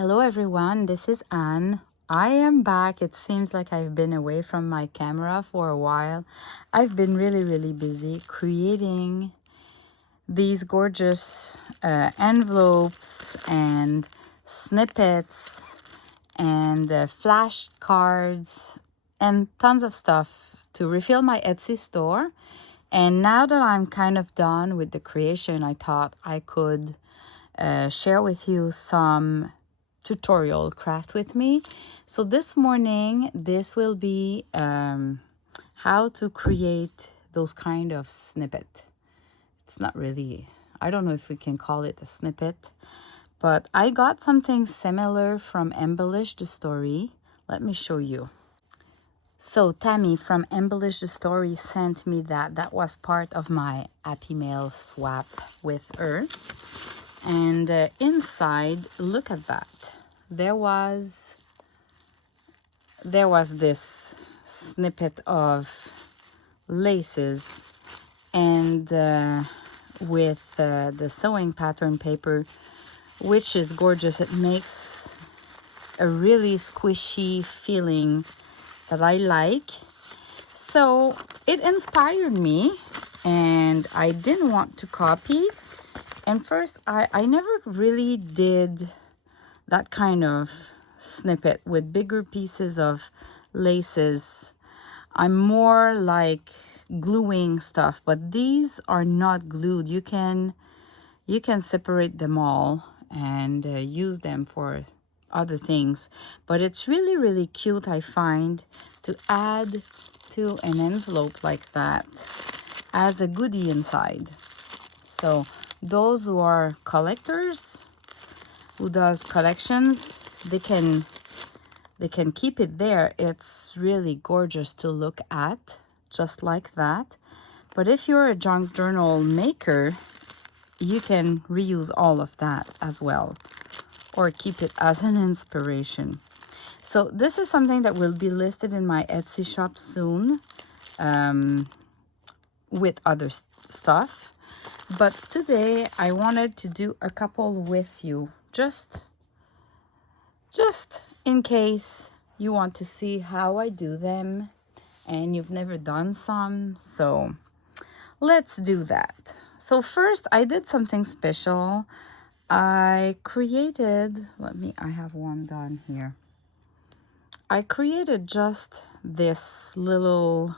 Hello everyone, this is Anne. I am back. It seems like I've been away from my camera for a while. I've been really busy creating these gorgeous envelopes and snippets and flashcards and tons of stuff to refill my Etsy store. And now that I'm kind of done with the creation, I thought I could share with you some tutorial craft with me. So this morning, this will be how to create those kind of snippet. It's not really, I don't know if we can call it a snippet, but I got something similar from Embellish the Story. Let me show you. So Tammy from Embellish the Story sent me that. That was part of my Happy Mail swap with her. And inside, look at that. There was this snippet of laces and with the sewing pattern paper, which is gorgeous. It makes a really squishy feeling that I like. So it inspired me and I didn't want to copy. And first, I never really did that kind of snippet with bigger pieces of laces. I'm more like gluing stuff, but these are not glued. You can separate them all and use them for other things. But it's really cute, I find, to add to an envelope like that as a goodie inside. So those who are collectors, who does collections, they can keep it there. It's really gorgeous to look at, just like that. But if you're a junk journal maker, you can reuse all of that as well, or keep it as an inspiration. So this is something that will be listed in my Etsy shop soon, with other stuff. But today I wanted to do a couple with you, just in case you want to see how I do them and you've never done some. So let's do that. So first I did something special. I created, I have one done here. I created just this little,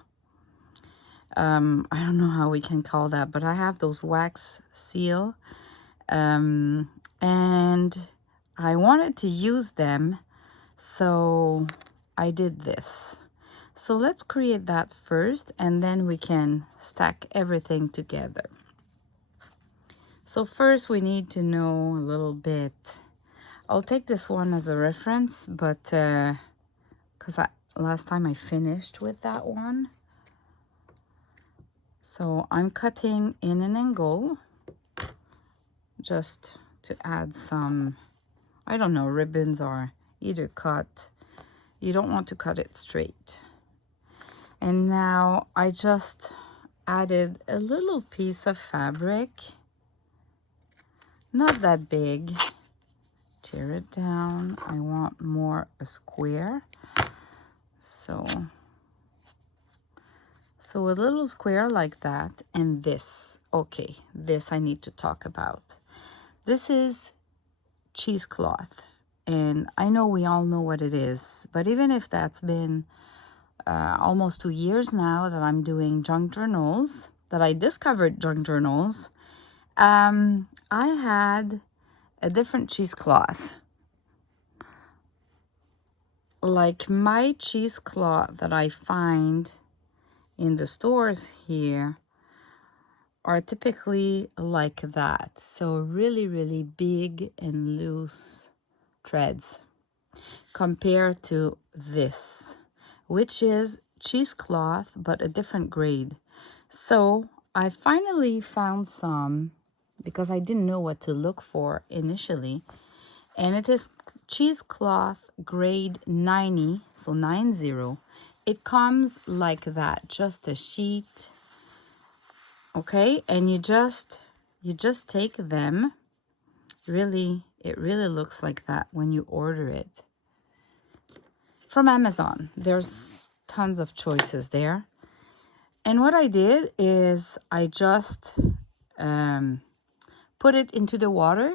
I don't know how we can call that, but I have those wax seal, and I wanted to use them, so I did this. So let's create that first, and then we can stack everything together. So first we need to know a little bit. I'll take this one as a reference, but because last time I finished with that one. So I'm cutting in an angle just to add some, I don't know, ribbons or either cut. You don't want to cut it straight. And now I just added a little piece of fabric, not that big. Tear it down. I want more a square. So a little square like that. And this, okay, this I need to talk about. This is cheesecloth, and I know we all know what it is, but even if that's been almost 2 years now that I'm doing junk journals, that I discovered junk journals, I had a different cheesecloth. Like my cheesecloth that I find in the stores here are typically like that. So really big and loose threads compared to this, which is cheesecloth but a different grade. So I finally found some, because I didn't know what to look for initially, and it is cheesecloth grade 90, so 90. It comes like that, just a sheet. Okay, and you just take them, really It really looks like that when you order it from Amazon. There's tons of choices there. And what I did is I just put it into the water,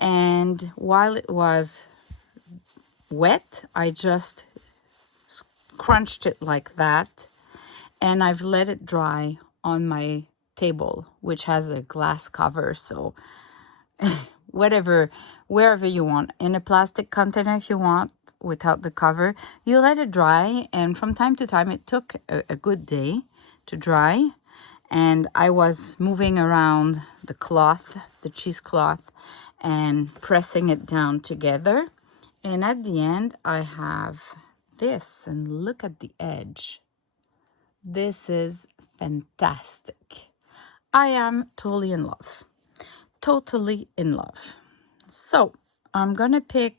and while it was wet, I just crunched it like that, and I've let it dry on my table, which has a glass cover. So wherever you want, in a plastic container if you want, without the cover, you let it dry. And from time to time, it took a good day to dry, and I was moving around the cloth, the cheesecloth, and pressing it down together. And at the end, I have this, and look at the edge. This is fantastic. I am totally in love. Totally in love. So I'm gonna pick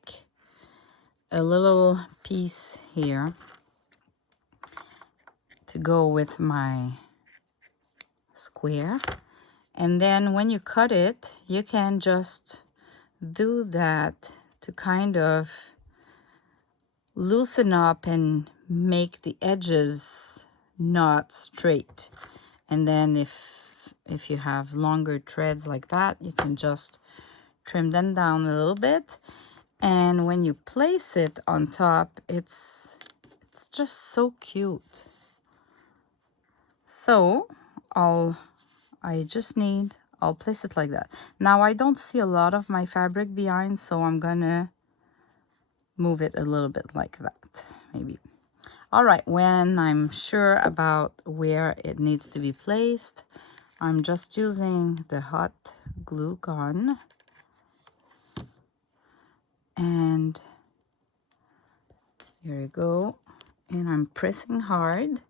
a little piece here to go with my square. And then when you cut it, you can just do that to kind of loosen up and make the edges not straight. And then if you have longer threads like that, you can just trim them down a little bit. And when you place it on top, it's just so cute. So I'll place it like that. Now I don't see a lot of my fabric behind, so I'm gonna move it a little bit like that, maybe. All right, when I'm sure about where it needs to be placed, I'm just using the hot glue gun, and here we go, and I'm pressing hard.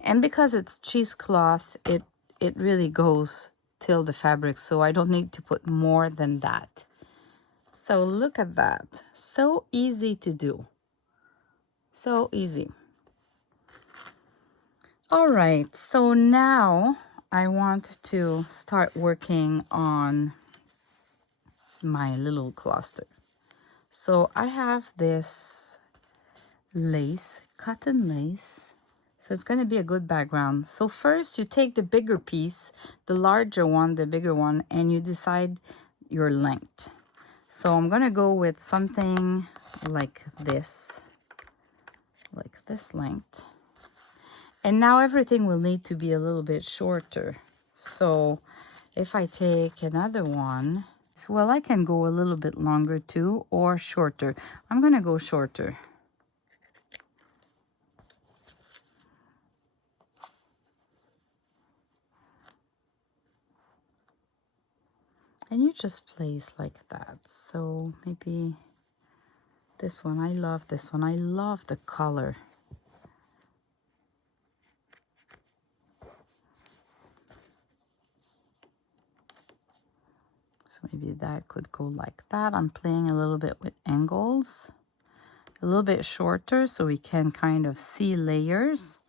And because it's cheesecloth, it really goes till the fabric, so I don't need to put more than that. So look at that. So easy to do. So easy. All right, so now I want to start working on my little cluster. So I have this lace, cotton lace. So it's going to be a good background. So first you take the bigger piece, the larger one, the bigger one, and you decide your length. So I'm going to go with something like this length. And now everything will need to be a little bit shorter. So if I take another one, well, I can go a little bit longer too, or shorter. I'm going to go shorter. And you just place like that. So maybe this one, I love this one. I love the color. So maybe that could go like that. I'm playing a little bit with angles. A little bit shorter so we can kind of see layers.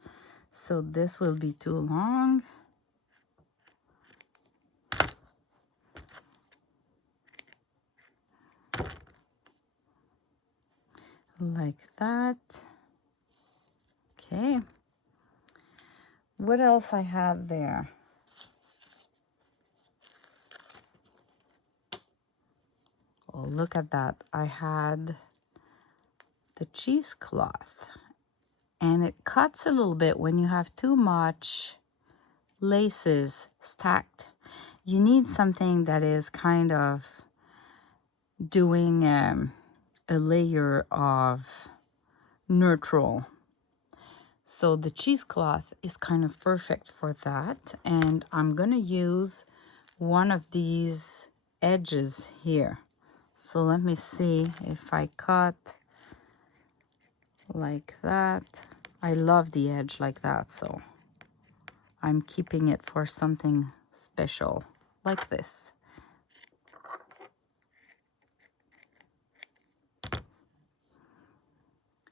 So this will be too long. Like that. Okay. What else I have there? Oh, look at that. I had the cheesecloth, and it cuts a little bit when you have too much laces stacked. You need something that is kind of doing a layer of neutral. So the cheesecloth is kind of perfect for that. And I'm going to use one of these edges here. So let me see if I cut like that. I love the edge like that, so I'm keeping it for something special like this.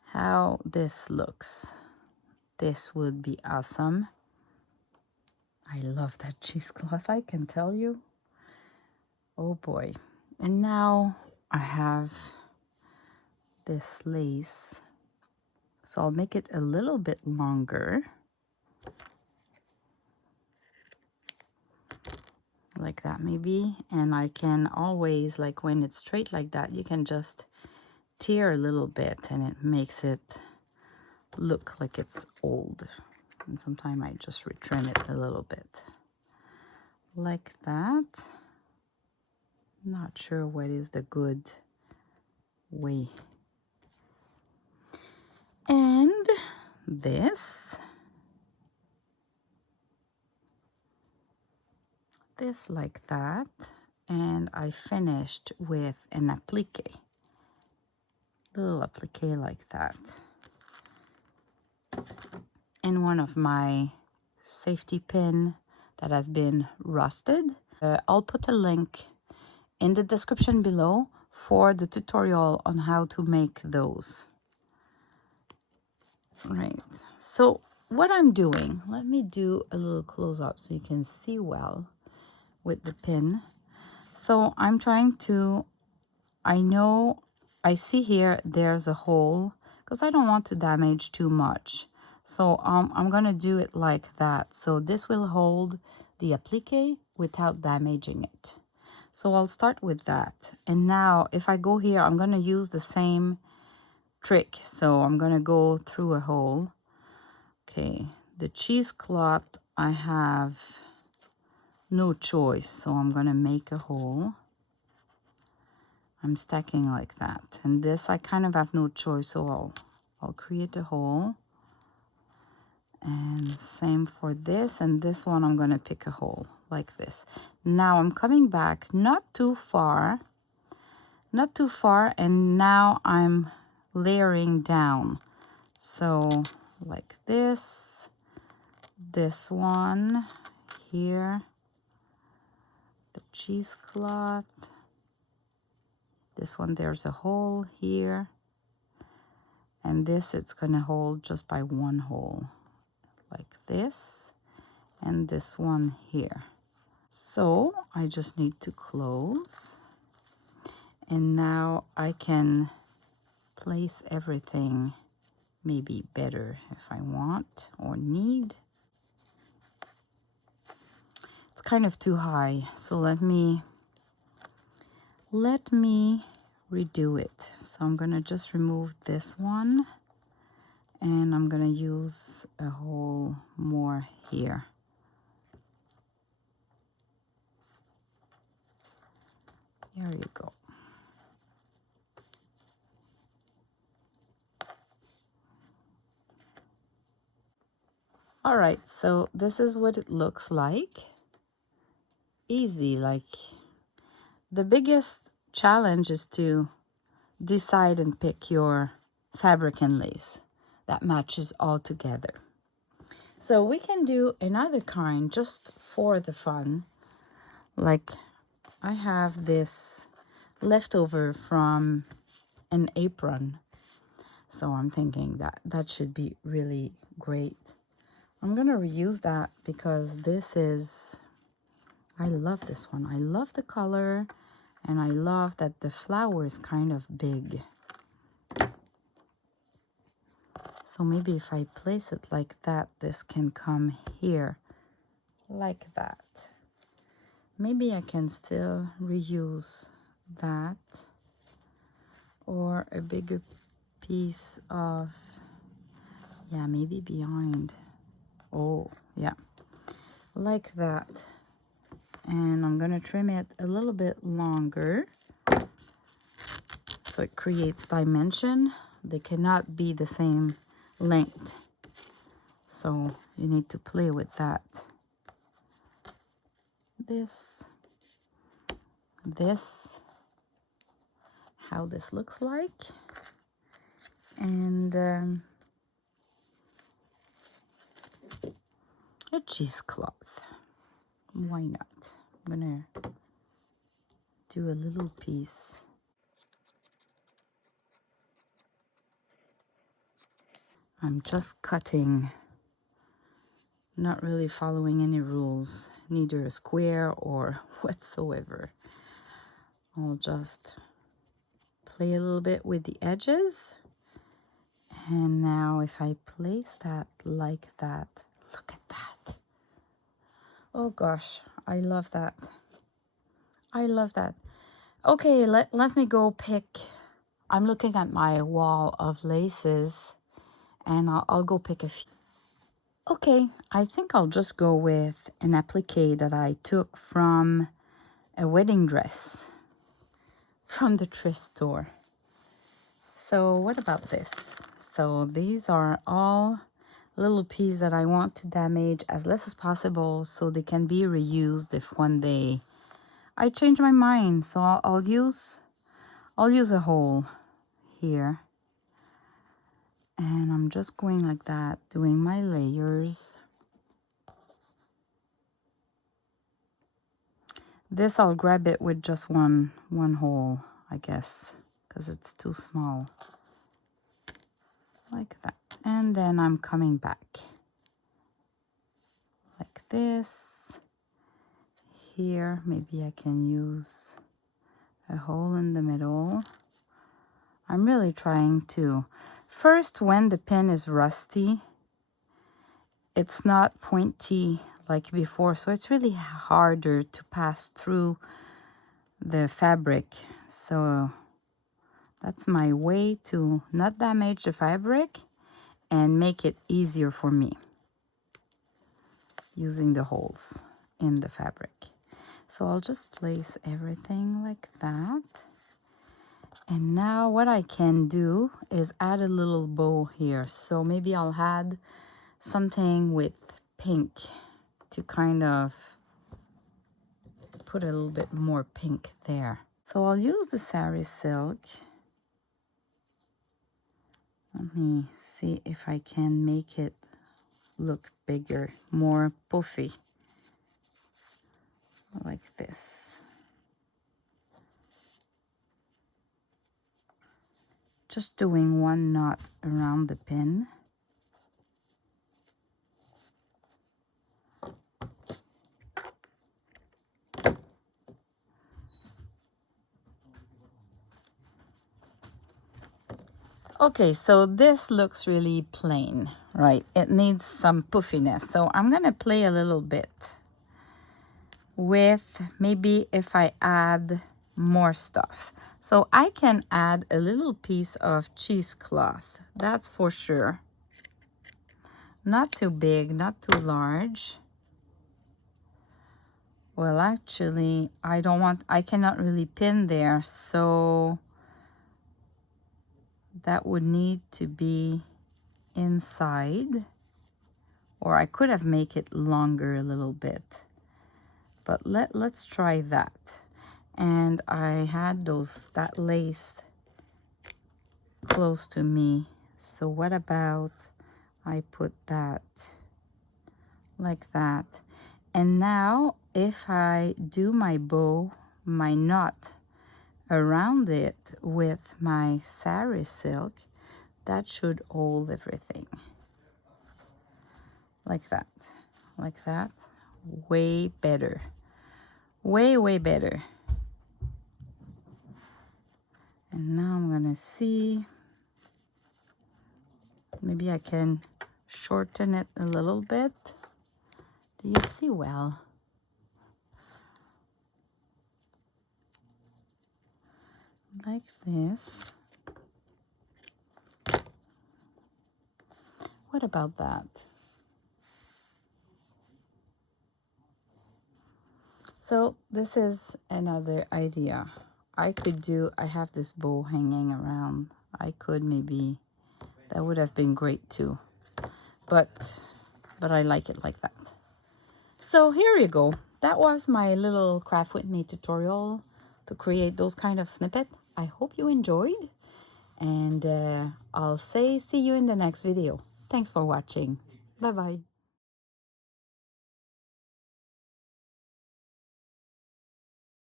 How this looks. This would be awesome. I love that cheesecloth, I can tell you. Oh boy. And now I have this lace, so I'll make it a little bit longer, like that maybe. And I can always, like when it's straight like that, you can just tear a little bit and it makes it look like it's old. And sometimes I just retrim it a little bit like that. Not sure what is the good way. And this like that. And I finished with an applique, little applique like that. And one of my safety pin that has been rusted. I'll put a link in the description below for the tutorial on how to make those. Right, so what I'm doing, let me do a little close up so you can see well with the pin. So I'm trying to, I see here there's a hole because I don't want to damage too much. So I'm gonna do it like that. So this will hold the applique without damaging it. So I'll start with that. And now if I go here, I'm gonna use the same trick. So I'm gonna go through a hole. Okay, the cheesecloth, I have no choice, so I'm gonna make a hole. I'm stacking like that. And this I kind of have no choice, so I'll create a hole. And same for this, and this one I'm gonna pick a hole like this. Now I'm coming back not too far, and now I'm layering down. So like this one here, the cheesecloth, this one there's a hole here, and this it's gonna hold just by one hole like this, and this one here. So I just need to close, and now I can place everything maybe better if I want or need. It's kind of too high, so let me redo it. So I'm gonna just remove this one, and I'm gonna use a hole more here. There you go. All right, so this is what it looks like. Easy, like the biggest challenge is to decide and pick your fabric and lace that matches all together. So we can do another kind just for the fun. Like I have this leftover from an apron, so I'm thinking that should be really great. I'm gonna reuse that because this is, I love this one. I love the color, and I love that the flower is kind of big. So maybe if I place it like that, this can come here like that. Maybe I can still reuse that, or a bigger piece of, yeah, maybe behind. Oh, yeah, like that. And I'm gonna trim it a little bit longer so it creates dimension. They cannot be the same length, so you need to play with that. This, how this looks like, and a cheesecloth. Why not? I'm gonna do a little piece. I'm just cutting, not really following any rules, neither a square or whatsoever. I'll just play a little bit with the edges. And now if I place that like that, look at that. Oh gosh, I love that. I love that. Okay, let me go pick. I'm looking at my wall of laces and I'll go pick a few. Okay, I think I'll just go with an applique that I took from a wedding dress from the thrift store. So what about this? So these are all little pieces that I want to damage as less as possible so they can be reused if one day I change my mind. So I'll use a hole here. And I'm just going like that, doing my layers. This I'll grab it with just one hole, I guess, because it's too small. Like that. And then I'm coming back. Like this. Here, maybe I can use a hole in the middle. I'm really trying to. First, when the pin is rusty, it's not pointy like before, so it's really harder to pass through the fabric. So that's my way to not damage the fabric and make it easier for me using the holes in the fabric. So I'll just place everything like that. And now what I can do is add a little bow here. So maybe I'll add something with pink to kind of put a little bit more pink there. So I'll use the sari silk. Let me see if I can make it look bigger, more puffy, like this. Just doing one knot around the pin. Okay, so this looks really plain, right? It needs some puffiness. So I'm gonna play a little bit with maybe if I add more stuff. So I can add a little piece of cheesecloth, that's for sure. Not too big, not too large. Well, actually, I cannot really pin there, so that would need to be inside, or I could have made it longer a little bit, but let's try that. And I had that lace close to me, so what about I put that like that. And now if I do my bow, my knot around it with my sari silk, that should hold everything. Like that. Like that. Way better. Way, way better. And now I'm gonna see. Maybe I can shorten it a little bit. Do you see well? Like this. What about that? So this is another idea. I have this bow hanging around. I could maybe, that would have been great too. But I like it like that. So here you go. That was my little craft with me tutorial to create those kind of snippet. I hope you enjoyed, and I'll see you in the next video. Thanks for watching. Bye bye.